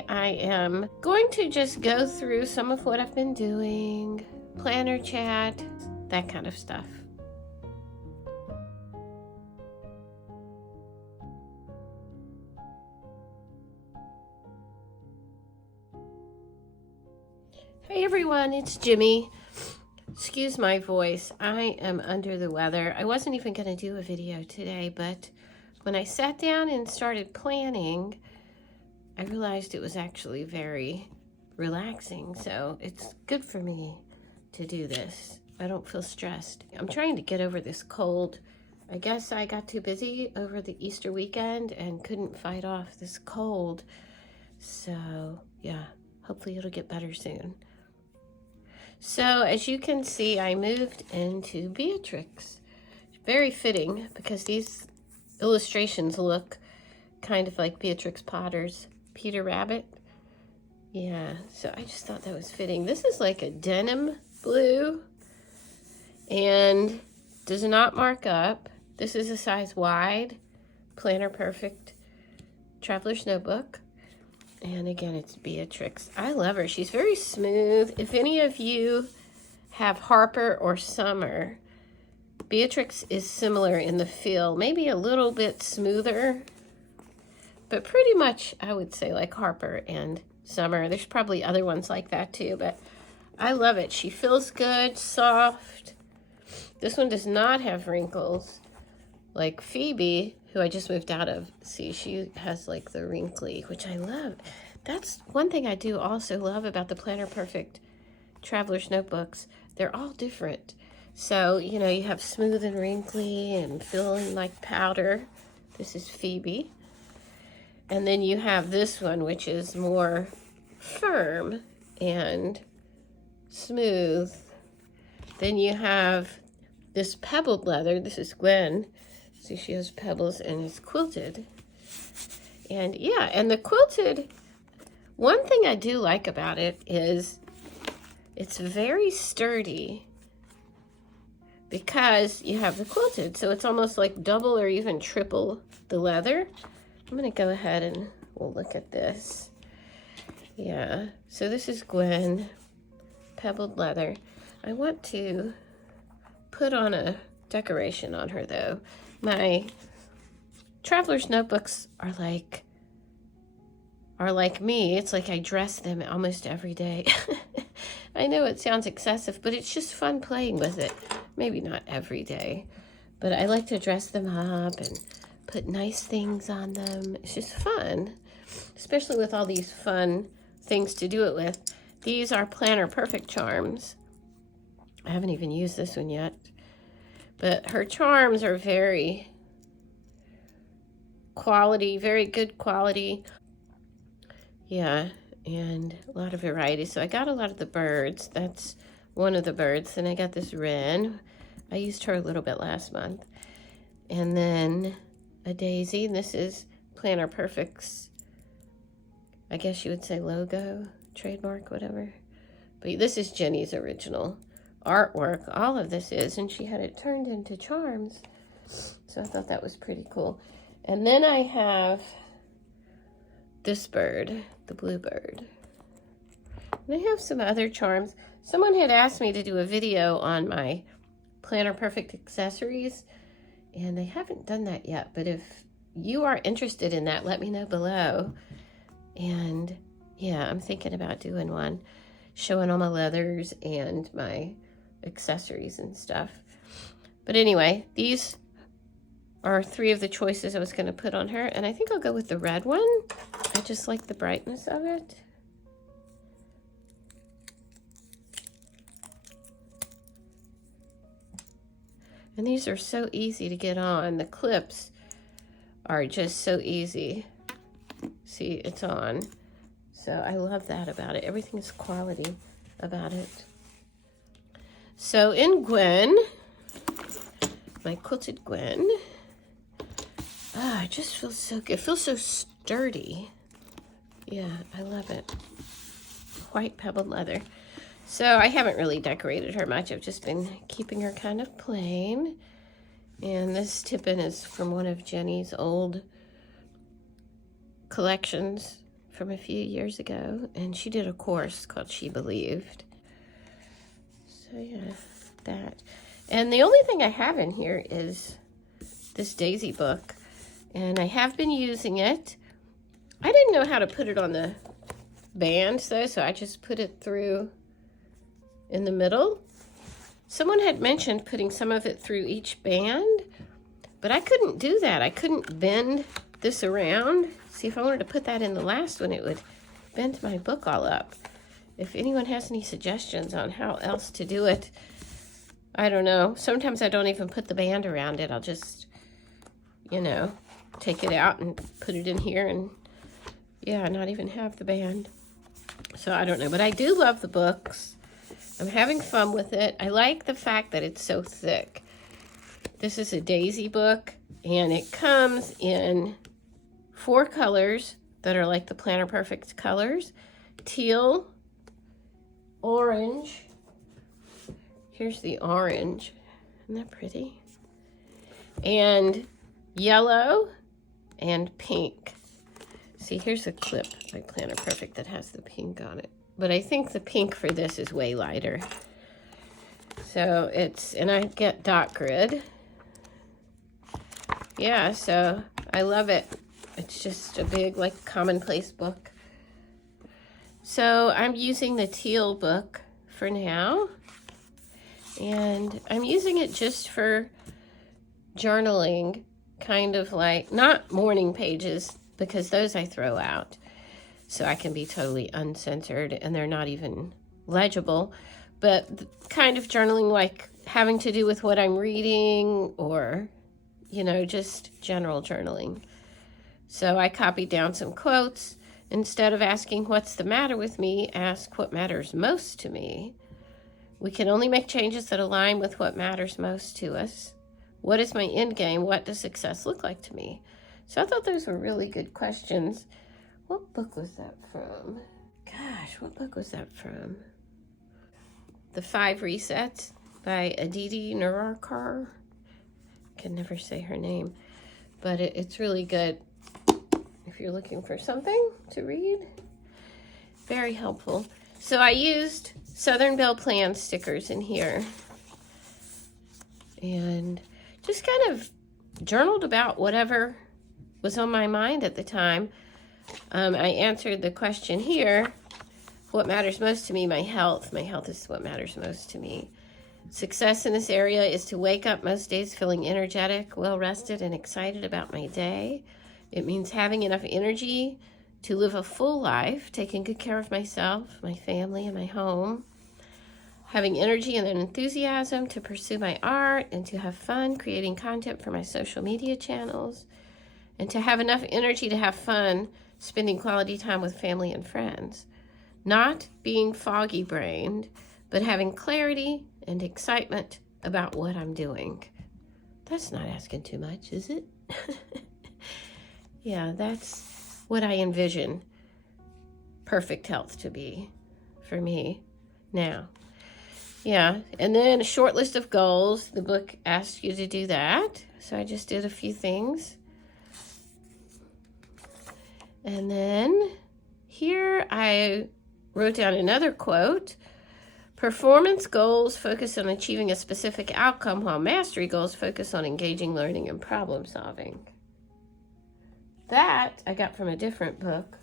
today I am going to just go through some of what I've been doing, planner chat, that kind of stuff. Hey everyone, it's Jimmy. Excuse my voice, I am under the weather. I wasn't even going to do a video today, but when I sat down and started planning, I realized it was actually very relaxing, so it's good for me to do this. I don't feel stressed. I'm trying to get over this cold. I guess I got too busy over the Easter weekend and couldn't fight off this cold. So yeah, hopefully it'll get better soon. So as you can see, I moved into Beatrix. Very fitting because these illustrations look kind of like Beatrix Potter's Peter Rabbit. Yeah, so I just thought that was fitting. This is like a denim blue and does not mark up. This is a size wide, Planner Perfect Traveler's Notebook. And again, it's Beatrix. I love her. She's very smooth. If any of you have Harper or Summer, Beatrix is similar in the feel, maybe a little bit smoother, but pretty much I would say like Harper and Summer. There's probably other ones like that too, but I love it. She feels good, soft. This one does not have wrinkles like Phoebe, who I just moved out of. See, she has like the wrinkly, which I love. That's one thing I do also love about the Planner Perfect Traveler's Notebooks. They're all different. So, you know, you have smooth and wrinkly and feeling like powder. This is Phoebe. And then you have this one, which is more firm and smooth. Then you have this pebbled leather. This is Gwen. See, she has pebbles and it's quilted. And yeah, and the quilted, one thing I do like about it is it's very sturdy because you have the quilted. So it's almost like double or even triple the leather. I'm gonna go ahead and we'll look at this. Yeah, so this is Gwen, pebbled leather. I want to put on a decoration on her though. My traveler's notebooks are like me. It's like I dress them almost every day. I know it sounds excessive, but it's just fun playing with it. Maybe not every day, but I like to dress them up and put nice things on them. It's just fun, especially with all these fun things to do it with. These are Planner Perfect charms. I haven't even used this one yet. But her charms are very quality, very good quality. Yeah, and a lot of variety. So I got a lot of the birds. That's one of the birds. And I got this wren. I used her a little bit last month. And then a daisy. And this is Planner Perfect's, I guess you would say logo, trademark, whatever. But this is Jenny's original artwork. All of this is, and she had it turned into charms, so I thought that was pretty cool. And then I have this bird, the bluebird, and I have some other charms. Someone had asked me to do a video on my Planner Perfect accessories, and I haven't done that yet, but if you are interested in that, let me know below. And yeah, I'm thinking about doing one showing all my leathers and my accessories and stuff. But anyway, these are three of the choices I was going to put on her, and I think I'll go with the red one. I just like the brightness of it. And these are so easy to get on. The clips are just so easy. See, it's on. So I love that about it. Everything is quality about it. So in Gwen, my quilted Gwen, it just feels so good. It feels so sturdy. Yeah, I love it. White pebbled leather. So I haven't really decorated her much. I've just been keeping her kind of plain. And this tip-in is from one of Jenny's old collections from a few years ago, and she did a course called She Believed. So yeah, that. And the only thing I have in here is this Daisy book, and I have been using it. I didn't know how to put it on the band though, so I just put it through in the middle. Someone had mentioned putting some of it through each band, but I couldn't do that. I couldn't bend this around. See, if I wanted to put that in the last one, it would bend my book all up. If anyone has any suggestions on how else to do it, I don't know. Sometimes I don't even put the band around it. I'll just, you know, take it out and put it in here and, yeah, not even have the band. So I don't know, but I do love the books. I'm having fun with it. I like the fact that it's so thick. This is a Daisy book, and it comes in 4 colors that are like the Planner Perfect colors. Teal, orange. Here's the orange. Isn't that pretty? And yellow and pink. See, here's a clip by Planner Perfect that has the pink on it. But I think the pink for this is way lighter. So it's, and I get dot grid. Yeah, so I love it. It's just a big, like, commonplace book. So I'm using the teal book for now. And I'm using it just for journaling, kind of like, not morning pages, because those I throw out. So I can be totally uncensored and they're not even legible, but kind of journaling like having to do with what I'm reading or, you know, just general journaling. So I copied down some quotes. Instead of asking what's the matter with me, ask what matters most to me. We can only make changes that align with what matters most to us. What is my end game? What does success look like to me? So I thought those were really good questions. What book was that from? Gosh, what book was that from? The 5 Resets by Aditi Nararkar. I can never say her name, but it's really good if you're looking for something to read. Very helpful. So I used Southern Belle Plan stickers in here and just kind of journaled about whatever was on my mind at the time. I answered the question here, what matters most to me? My health. My health is what matters most to me. Success in this area is to wake up most days feeling energetic, well-rested, and excited about my day. It means having enough energy to live a full life, taking good care of myself, my family, and my home. Having energy and enthusiasm to pursue my art and to have fun creating content for my social media channels. And to have enough energy to have fun spending quality time with family and friends. Not being foggy-brained, but having clarity and excitement about what I'm doing. That's not asking too much, is it? Yeah, that's what I envision perfect health to be for me now. Yeah, and then a short list of goals. The book asks you to do that. So I just did a few things. And then here I wrote down another quote. Performance goals focus on achieving a specific outcome, while mastery goals focus on engaging, learning, and problem solving. That I got from a different book,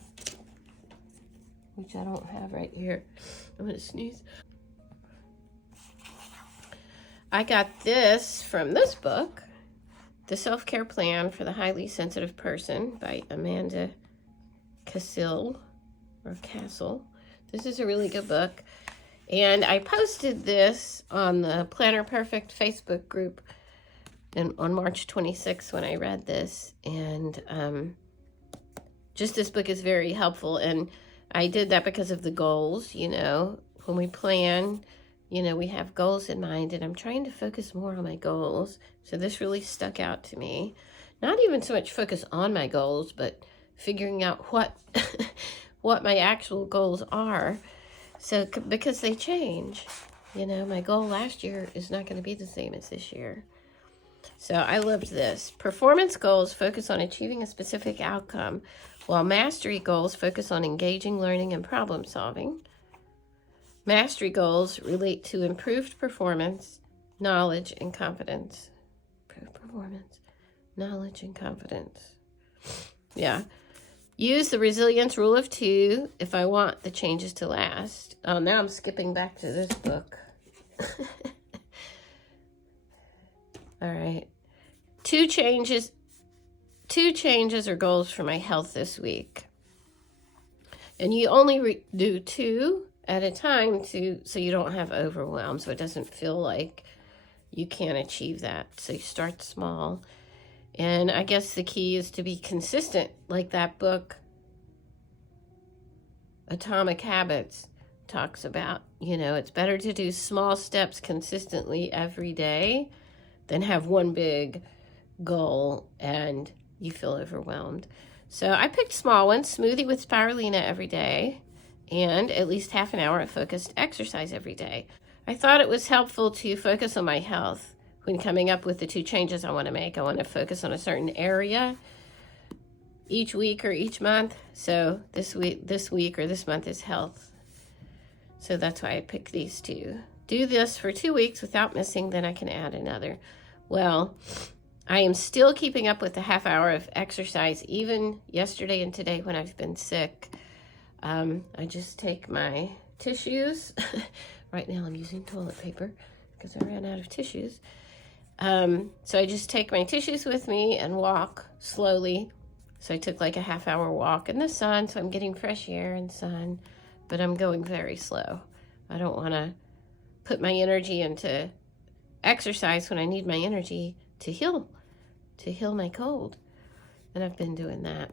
which I don't have right here. I'm going to sneeze. I got this from this book, The Self-Care Plan for the Highly Sensitive Person by Amanda Castle. This is a really good book. And I posted this on the Planner Perfect Facebook group on March 26th when I read this. And just this book is very helpful. And I did that because of the goals, you know. When we plan, you know, we have goals in mind. And I'm trying to focus more on my goals. So this really stuck out to me. Not even so much focus on my goals, but figuring out what what my actual goals are. So because they change, you know, my goal last year is not going to be the same as this year. So I loved this. Performance goals focus on achieving a specific outcome, while mastery goals focus on engaging, learning, and problem solving. Mastery goals relate to improved performance, knowledge, and confidence. Improved performance, knowledge, and confidence. Yeah. Use the resilience rule of 2 if I want the changes to last. Oh, now I'm skipping back to this book. All right. Two changes or goals for my health this week. And you only do 2 at a time so you don't have overwhelm, so it doesn't feel like you can't achieve that. So you start small. And I guess the key is to be consistent, like that book, Atomic Habits, talks about. You know, it's better to do small steps consistently every day than have one big goal and you feel overwhelmed. So I picked small ones: smoothie with spirulina every day and at least half an hour of focused exercise every day. I thought it was helpful to focus on my health when coming up with the 2 changes I want to make. I want to focus on a certain area each week or each month. So this week or this month is health. So that's why I picked these 2. Do this for 2 weeks without missing, then I can add another. Well, I am still keeping up with the half hour of exercise, even yesterday and today when I've been sick. I just take my tissues. Right now I'm using toilet paper because I ran out of tissues. So I just take my tissues with me and walk slowly. So I took like a half hour walk in the sun, so I'm getting fresh air and sun, but I'm going very slow. I don't want to put my energy into exercise when I need my energy to heal my cold. And I've been doing that.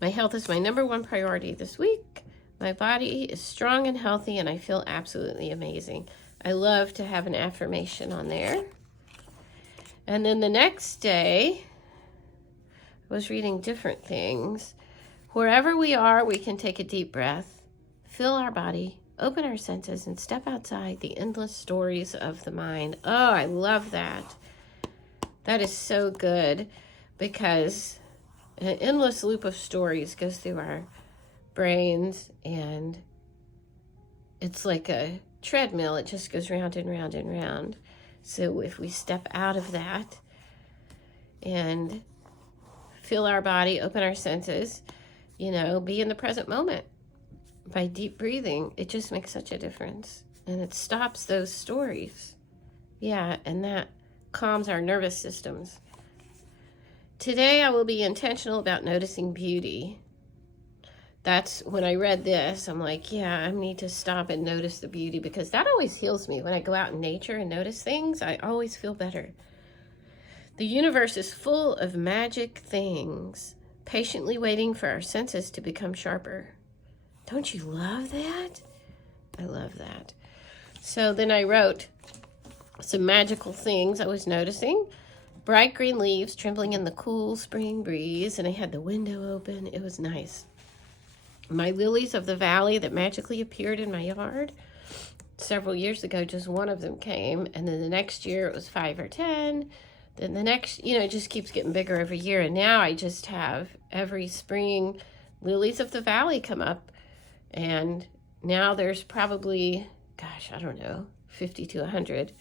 My health is my number 1 priority this week. My body is strong and healthy, and I feel absolutely amazing. I love to have an affirmation on there. And then the next day, I was reading different things. Wherever we are, we can take a deep breath, fill our body, open our senses, and step outside the endless stories of the mind. Oh, I love that. That is so good, because an endless loop of stories goes through our brains, and it's like a treadmill. It just goes round and round and round. So if we step out of that and fill our body, open our senses, you know, be in the present moment by deep breathing, it just makes such a difference. And it stops those stories. Yeah, and that calms our nervous systems. Today I will be intentional about noticing beauty. That's when I read this, I'm like, yeah, I need to stop and notice the beauty, because that always heals me. When I go out in nature and notice things, I always feel better. The universe is full of magic things, patiently waiting for our senses to become sharper. Don't you love that? I love that. So then I wrote some magical things I was noticing. Bright green leaves trembling in the cool spring breeze, and I had the window open. It was nice. My lilies of the valley that magically appeared in my yard. Several years ago, just one of them came, and then the next year it was 5 or 10. Then the next, it just keeps getting bigger every year. And now I just have every spring lilies of the valley come up. And now there's probably, I don't know, 50 to 100.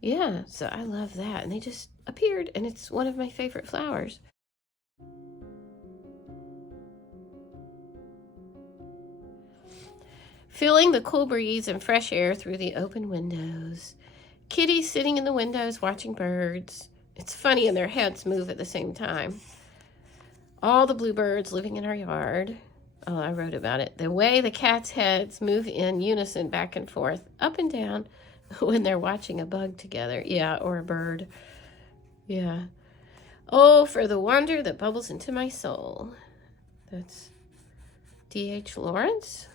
Yeah, so I love that. And they just appeared, and it's one of my favorite flowers. Feeling the cool breeze and fresh air through the open windows. Kitties sitting in the windows watching birds. It's funny, and their heads move at the same time. All the bluebirds living in our yard. Oh, I wrote about it. The way the cats' heads move in unison back and forth, up and down, when they're watching a bug together. Yeah, or a bird. Yeah. Oh, for the wonder that bubbles into my soul. That's D.H. Lawrence.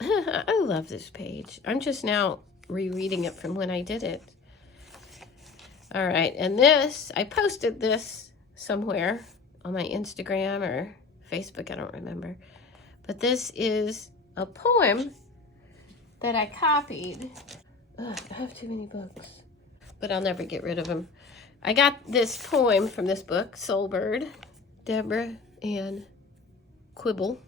I love this page. I'm just now rereading it from when I did it. All right, and this, I posted this somewhere on my Instagram or Facebook, I don't remember. But this is a poem that I copied. Ugh, I have too many books. but I'll never get rid of them. I got this poem from this book, Soulbird, Deborah Ann Quibble.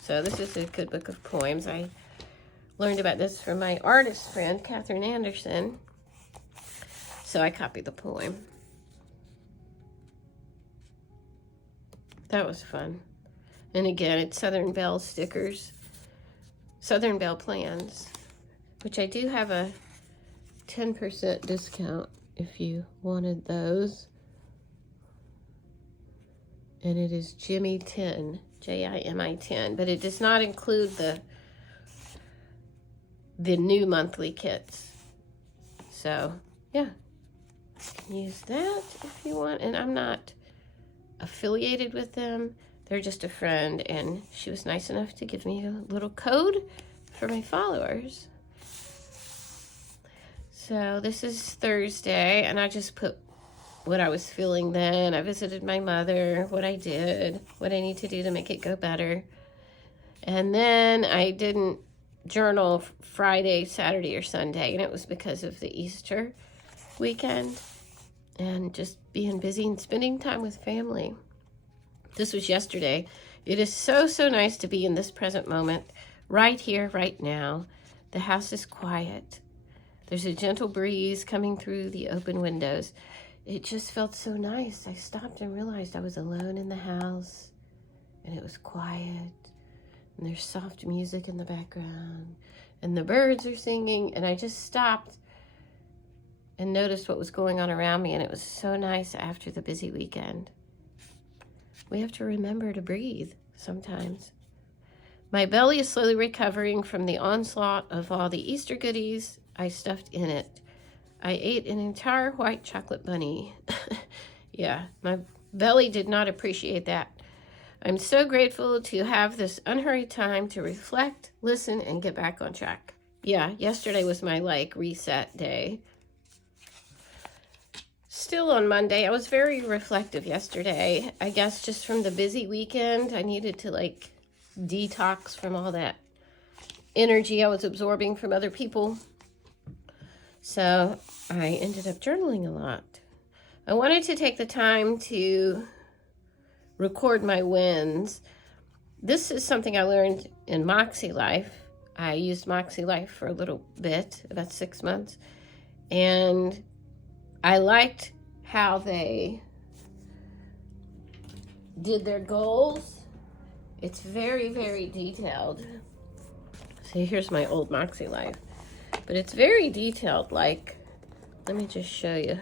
So this is a good book of poems. I learned about this from my artist friend, Catherine Anderson. So I copied the poem. That was fun. And again, it's Southern Belle stickers. Southern Belle plans, which I do have a 10% discount if you wanted those. And it is Jimmy 10, Jimi 10, but it does not include the new monthly kits. So, yeah, you can use that if you want. And I'm not affiliated with them. They're just a friend, and she was nice enough to give me a little code for my followers. So this is Thursday, and I just put what I was feeling then. I visited my mother, what I did, what I need to do to make it go better. And then I didn't journal Friday, Saturday, or Sunday, and it was because of the Easter weekend and just being busy and spending time with family. This was yesterday. It is so, so nice to be in this present moment, right here, right now. The house is quiet. There's a gentle breeze coming through the open windows. It just felt so nice. I stopped and realized I was alone in the house, and it was quiet, and there's soft music in the background, and the birds are singing, and I just stopped and noticed what was going on around me, and it was so nice after the busy weekend. We have to remember to breathe sometimes. My belly is slowly recovering from the onslaught of all the Easter goodies I stuffed in it. I ate an entire white chocolate bunny. Yeah, my belly did not appreciate that. I'm so grateful to have this unhurried time to reflect, listen, and get back on track. Yeah, yesterday was my reset day. Still on Monday, I was very reflective yesterday. I guess just from the busy weekend, I needed to detox from all that energy I was absorbing from other people. So I ended up journaling a lot. I wanted to take the time to record my wins. This is something I learned in Moxie Life. I used Moxie Life for a little bit, about 6 months, and I liked how they did their goals. It's very, very detailed. See, here's my old Moxie Life. But it's very detailed, let me just show you.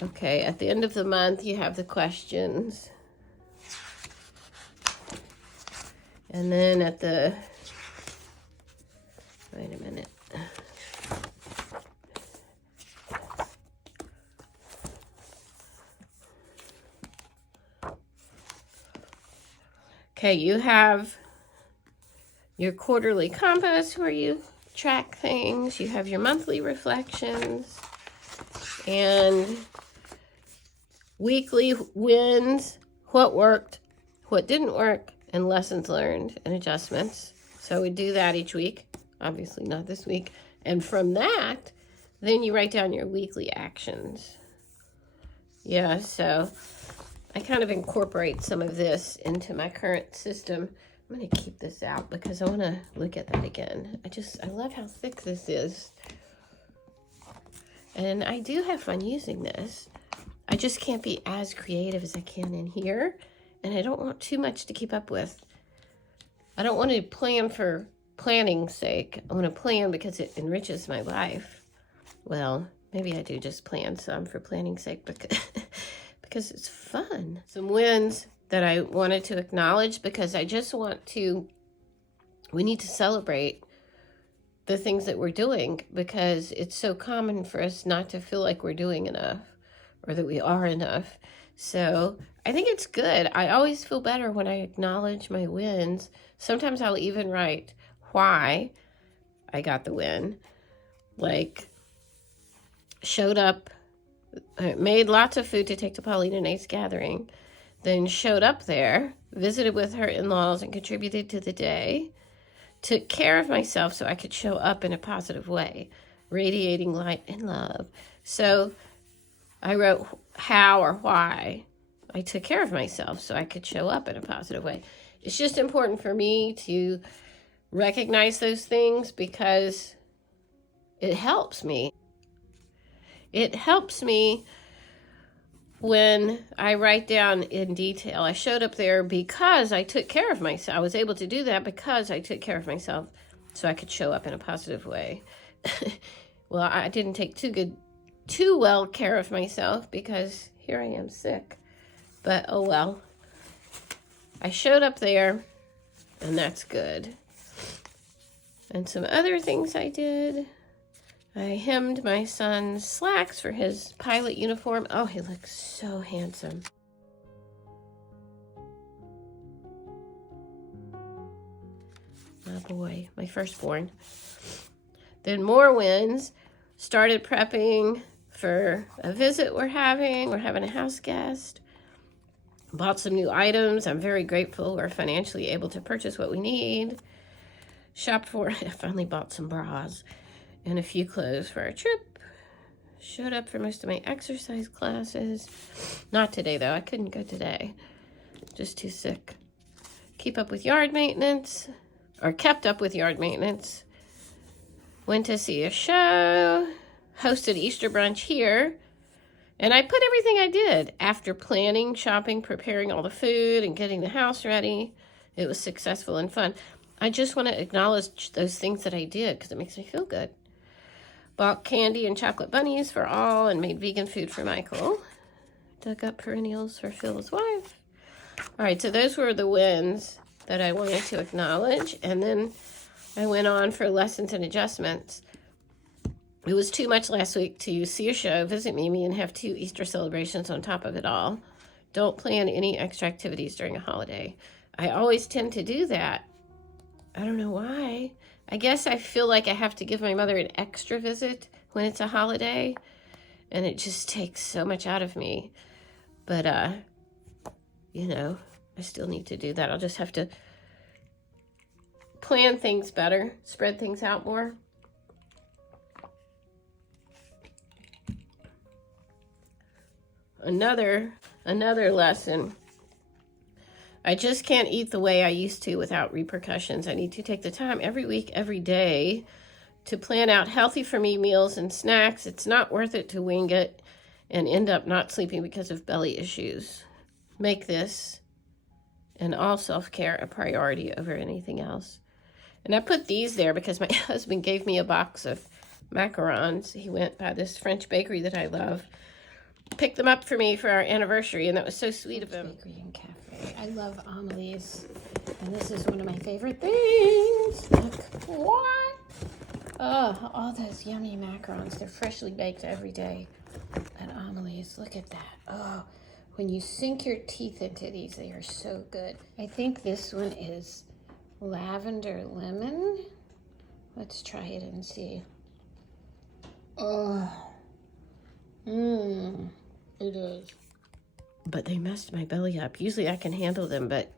Okay, at the end of the month, you have the questions. And then at the, wait a minute. Okay, you have your quarterly compass where you track things. You have your monthly reflections and weekly wins, what worked, what didn't work, and lessons learned and adjustments. So we do that each week, obviously not this week. And from that, then you write down your weekly actions. Yeah, so I kind of incorporate some of this into my current system. I'm going to keep this out because I want to look at that again. I love how thick this is. And I do have fun using this. I just can't be as creative as I can in here. And I don't want too much to keep up with. I don't want to plan for planning's sake. I want to plan because it enriches my life. Well, maybe I do just plan some for planning's sake because it's fun. Some wins that I wanted to acknowledge because I just we need to celebrate the things that we're doing because it's so common for us not to feel like we're doing enough or that we are enough. So I think it's good. I always feel better when I acknowledge my wins. Sometimes I'll even write why I got the win. Showed up, made lots of food to take to Pauline and Ace gathering, then showed up there, visited with her in-laws and contributed to the day, took care of myself so I could show up in a positive way. radiating light and love. So I wrote how or why I took care of myself so I could show up in a positive way. It's just important for me to recognize those things because it helps me. It helps me when I write down in detail. I showed up there because I took care of myself. I was able to do that because I took care of myself so I could show up in a positive way. Well, I didn't take too well care of myself because here I am sick. But oh well. I showed up there and that's good. And some other things I did. I hemmed my son's slacks for his pilot uniform. Oh, he looks so handsome. My boy, my firstborn. Then more wins. Started prepping for a visit we're having. We're having a house guest. Bought some new items. I'm very grateful we're financially able to purchase what we need. Shopped for, I finally bought some bras and a few clothes for our trip. Showed up for most of my exercise classes. Not today, though. I couldn't go today. Just too sick. Keep up with yard maintenance, or kept up with yard maintenance. Went to see a show. Hosted Easter brunch here. And I put everything I did after planning, shopping, preparing all the food, and getting the house ready. It was successful and fun. I just want to acknowledge those things that I did because it makes me feel good. Bought candy and chocolate bunnies for all and made vegan food for Michael. Dug up perennials for Phil's wife. All right, so those were the wins that I wanted to acknowledge. And then I went on for lessons and adjustments. It was too much last week to see a show, visit Mimi, and have 2 Easter celebrations on top of it all. Don't plan any extra activities during a holiday. I always tend to do that. I don't know why. I guess I feel like I have to give my mother an extra visit when it's a holiday, and it just takes so much out of me. But, you know, I still need to do that. I'll just have to plan things better, spread things out more. Another lesson. I just can't eat the way I used to without repercussions. I need to take the time every week, every day to plan out healthy for me meals and snacks. It's not worth it to wing it and end up not sleeping because of belly issues. Make this and all self-care a priority over anything else. And I put these there because my husband gave me a box of macarons. He went by this French bakery that I love. Picked them up for me for our anniversary, and that was so sweet of him. Bakery and cafe. I love Amelie's, and this is one of my favorite things. Look, what? Oh, all those yummy macarons. They're freshly baked every day at Amelie's. Look at that. Oh, when you sink your teeth into these, they are so good. I think this one is lavender lemon. Let's try it and see. Oh. It is. But they messed my belly up. Usually I can handle them, but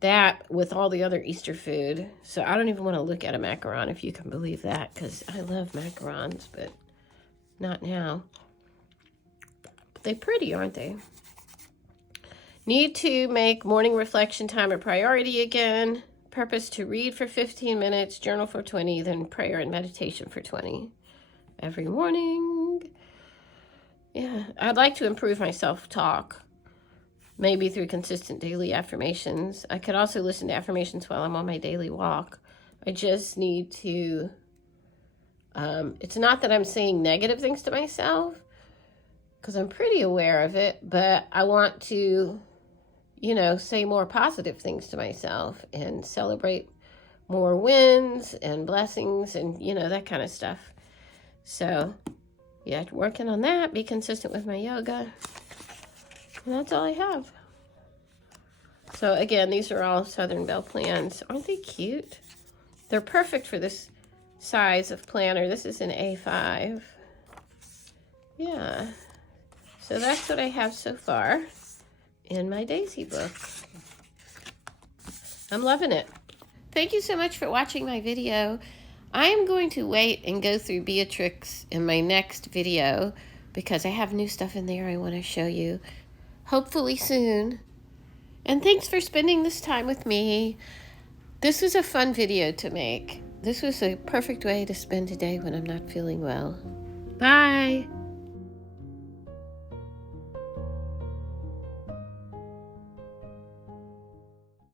that with all the other Easter food. So I don't even want to look at a macaron, if you can believe that, because I love macarons, but not now. But they're pretty, aren't they? Need to make morning reflection time a priority again. Purpose to read for 15 minutes, journal for 20, then prayer and meditation for 20 every morning. Yeah, I'd like to improve my self-talk, maybe through consistent daily affirmations. I could also listen to affirmations while I'm on my daily walk. I just need to, it's not that I'm saying negative things to myself, because I'm pretty aware of it, but I want to, you know, say more positive things to myself and celebrate more wins and blessings and, you know, that kind of stuff. So yeah, working on that, be consistent with my yoga. And that's all I have. So again, these are all Southern Belle plans. Aren't they cute? They're perfect for this size of planner. This is an A5. Yeah. So that's what I have so far in my Daisy book. I'm loving it. Thank you so much for watching my video. I am going to wait and go through Beatrix in my next video because I have new stuff in there I want to show you, hopefully soon. And thanks for spending this time with me. This was a fun video to make. This was a perfect way to spend a day when I'm not feeling well. Bye.